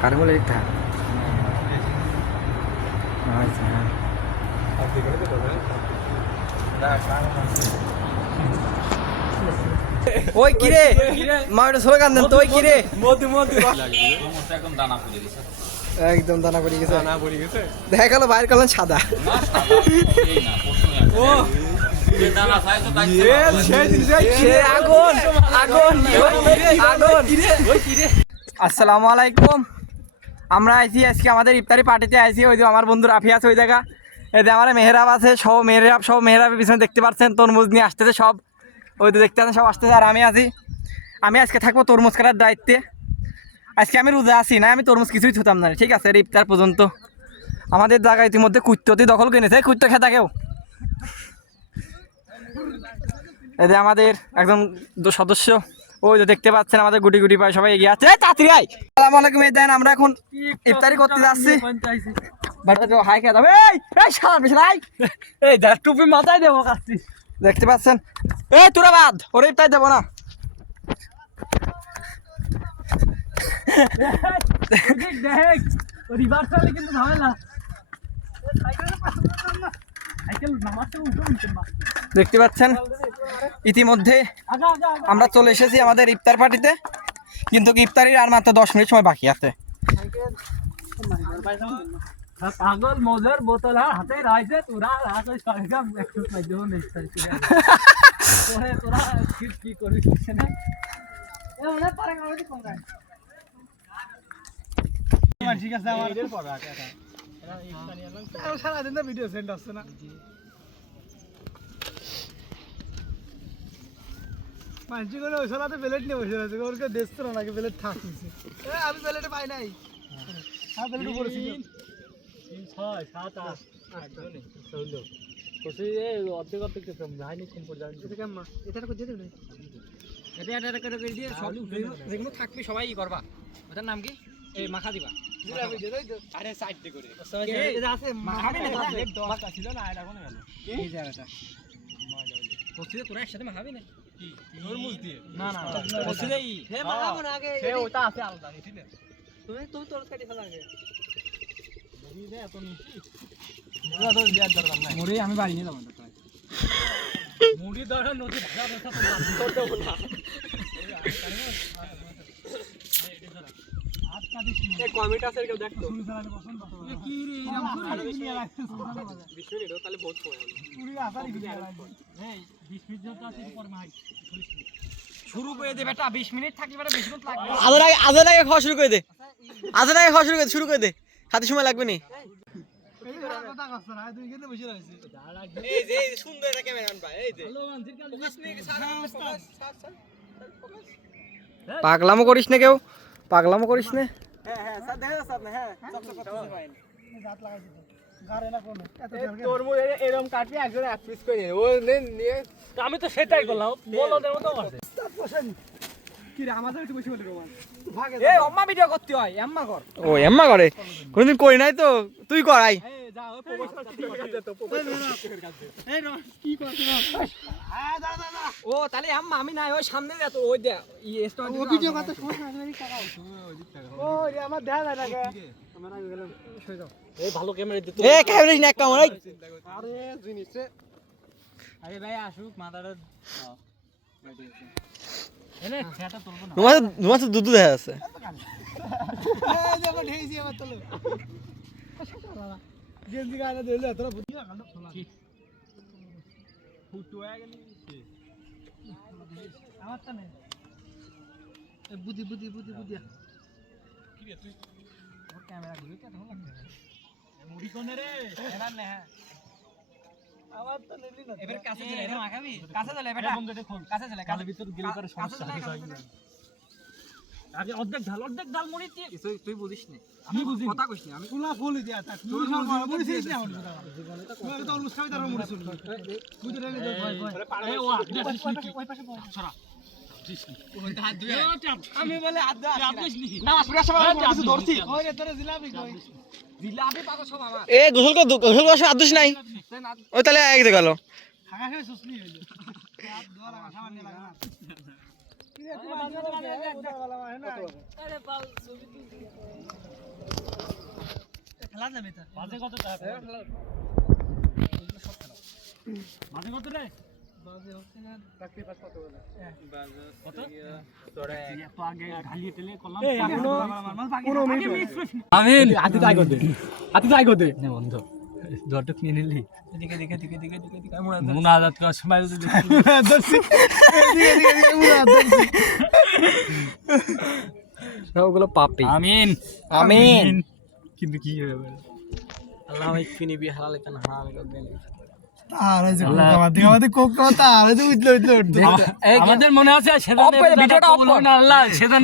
কারে বলে এটা আচ্ছা হ্যাঁ ওই কিরে মার স্লোগান দেন তো ওই কিরে মধু মধু একদম দানা পড়ে গেছে একদম দানা পড়ে গেছে না পড়ে গেছে দেখা গেল বাইরে করলেন সাদা এই না প্রশ্ন ও যে দানা চাই তো তাই সে আগুন আগুন আগুন আসসালামু আলাইকুম আমরা আইছি আজকে আমাদের ইফতারি পার্টিতে আইছি ওই যে আমার বন্ধু রাফি আছে ওই জায়গা এই যে আমার মেহরাব আছে সব মেহরাবের পিছনে দেখতে পাচ্ছেন তরমুজ নিয়ে আসতেছে সব ওই তো দেখতে পাচ্ছেন সব আসতেছে আর আমি আছি আমি আজকে থাকবো তরমুজ কাটার দায়িত্বে আজকে আমি রোজা আছি না আমি তরমুজ কিছুই থুতাম না ঠিক আছে ইফতার পর্যন্ত আমাদের জায়গা ইতিমধ্যে কুত্ততি দখল কিনেছে কুত্ত খেতা কেউ এই যে আমাদের একজন সদস্য ওই যে দেখতে পাচ্ছেন আমাদের গুটি গুটি পায় সবাই এগিয়ে আছে তাড়াতাড়ি আয় আসসালামু আলাইকুম এই দেন আমরা এখন ইফতারি করতে যাচ্ছি হাই খেয়ে যাবে এই শালা বিশাল আই এই দা টুপি মাথায় দেবো কাচ্ছি দেখতে পাচ্ছেন এই তোরা বাদ ওরে ইফতারি দেবো না দেখ দেখ রিভার্স হলে কিন্তু ঝামেলা সাইকেল নামাতে উঠো না দেখতে পাচ্ছেন ইতিমধ্যে আগা আগা আমরা চলে এসেছি আমাদের ইফতার পার্টিতে কিন্তু ইফতারির আর মাত্র 10 মিনিট সময় বাকি আছে পাগল মজার বোতল হাতে রাইছে তোরা রাখো সরকাম একটু নাই দেবো নেই তোরে তোরা কি করিস না এ মনে পারে গাড়ি কোন গায় ঠিক আছে আমার এর পড়া কাটা এরা সারা দিন তো ভিডিও সেন্ড আসছে না মানছি করে ওই সালাতে প্লেট নিয়ে বসে আছে ওরকে দেখতো না নাকি প্লেট থাকছে আমি প্লেটে পাই নাই হ্যাঁ প্লেট পড়েছি 3 6 7 8 16 কসে অর্ধেক অর্ধেক তো কম যায়নি কম পড় যায়নি এটা কেমন এটা করে দিয়ে দেবে এটা করে দিয়ে সব যেগুলো থাকবে সবাই করবা ওটার নাম কি এই মাখা দিবা আরে সাইড দিয়ে করে এটা আছে মাখাবি না মাখা ছিল না এটা কোনে গেল এই জায়গাটা কসিতে তোরা একসাথে মাখাবি না তরমুজ দিয়ে না না কসিতেই হে মাখাবো না আগে সে ওটা আছে আলাদা নিছি না তুমি তরমুজ কাটি ফেলা আগে মুড়ি দে এত নিছি মুড়ি তো দেওয়ার দরকার নাই মুড়ি আমি বাড়ি নিয়ে যাবো মুড়ি দরকার নদী ভাষা ভাষা তো করতে বলা এই কমেন্ট আছে কেউ দেখতো কি রে আরে 20 মিনিট তাহলে বহুত সময় হলো পুরি আসারি ভিডিও এই 20 মিনিট যত আছে পর মাই শুরু করে দে বেটা 20 মিনিট থাকলে বেটা বেশি মিনিট লাগবে আজান আগে খাওয়া শুরু করে দে আজান আগে খাওয়া শুরু করে দে হাতে সময় লাগবে নি এই কথা কষ্ট না তুই কেন বসে রইছিস এই যে সুন্দর একটা ক্যামেরাম্যান ভাই এই যে হ্যালো মানজির কাল ফোকাস নিয়ে সারা পাগলামো করিস না কেউ পাগলামো করিস না হ্যাঁ স্যার দেখা যাচ্ছে আপনি হ্যাঁ চকচক করতেছে ভাই জাত লাগাইছি তো গারে না কোন এত তরমুজ এরকম কাটবি একজন এক পিস করে ও নিয়ে আমি তো সেটাই করলাম বলদের মতো করছে কি রে আমাদের একটু বেশি বলি রোমান ভাগে এই আম্মা ভিডিও করতে হয় আম্মা কর ও এম্মা করে কোনদিন করি নাই তো তুই করাই এই যা ও প্রপোজাল কি কাছে তো প্রপোজাল এই রোমান কি করছিস হ্যাঁ দাদা দাদা ও তাহলে আম্মা আমি নাই ওই সামনে যা তো ওই দে ই স্ট্যান্ড ও ভিডিও কত সময় লাগবে টাকা ও রে আমার দেখা যায় না আমরা আগে গেলাম সই যাও এই ভালো ক্যামেরা দিতে এ ক্যামেরা না ক্যামেরা আরে জিনিস রে আরে ভাই আসুক মাথাটা এনে সেটা তুলবো না তোমার তো দুধ দেখা যাচ্ছে এই দেখো ঢেইছি আমার তোলো গেঞ্জি গানা দিলে তোরা বুদ্ধি না কালো তোলা ফুটো হয়ে গেল আমার তো নেই বুদ্ধি কি রে তুই ওর ক্যামেরা ঘুরে কে ধরো লাগবে মুড়ি কোনে রে এরা না আমার তো নেলি না এবার কাছে চলে রে মাখাবি কাছে চলে বেটা বন্ধুটা খোল কাছে চলে কালে ভিতর গেলে পরে সমস্যা হয় আগে অর্ধেক ঢাল মুড়ি দিয়ে তুই বুঝিস না আমি বুঝি কথা কইস না আমি কুলা ফুল দিয়া তা তুই সব মুড়ি ছিস না আমার কথা তো অলমোস্ট খাই তার মুড়ি শুনি বুঝে রে ভয় ভয় ও ওই পাশে ছড়া আমি বলে আদা না পুরা সবাই কিছু ধরছি ওই রে তোরে জিলাপি কই জিলাপি পাগল সব আমার এ গোসল কর আদুস নাই ওই তাহলে এক দে গেল হাগা খাই সুসনি হইলো হাত ধোয়া লাগা সাবান নিয়ে লাগা না কি রে তুই বাজে বালা হয় না আরে পাল ছবি তুই খেলা যাবে তা বাজে কত টাকা বাজে কত রে বাজে হচ্ছে না চাকরি পাস কত বলে বাজে কত তোরে এত আগে ঢালিয়ে তেলে করলাম কোনো মিনিট আমিন হাতে তাই করতে নে বন্ধ জটক নিয়ে নিলি এদিকে মুনাজাত করার সময় যদি দর্শি এদিকে মুনাজাত সবগুলো পাপি আমিন আমিন কিন্তু কি হবে আল্লাহ একটু নিবি হালাল কেন হারাম করবেন আমাদের মনে আছে সেদিনের ভিডিওটা আল্লাহ সেদিনের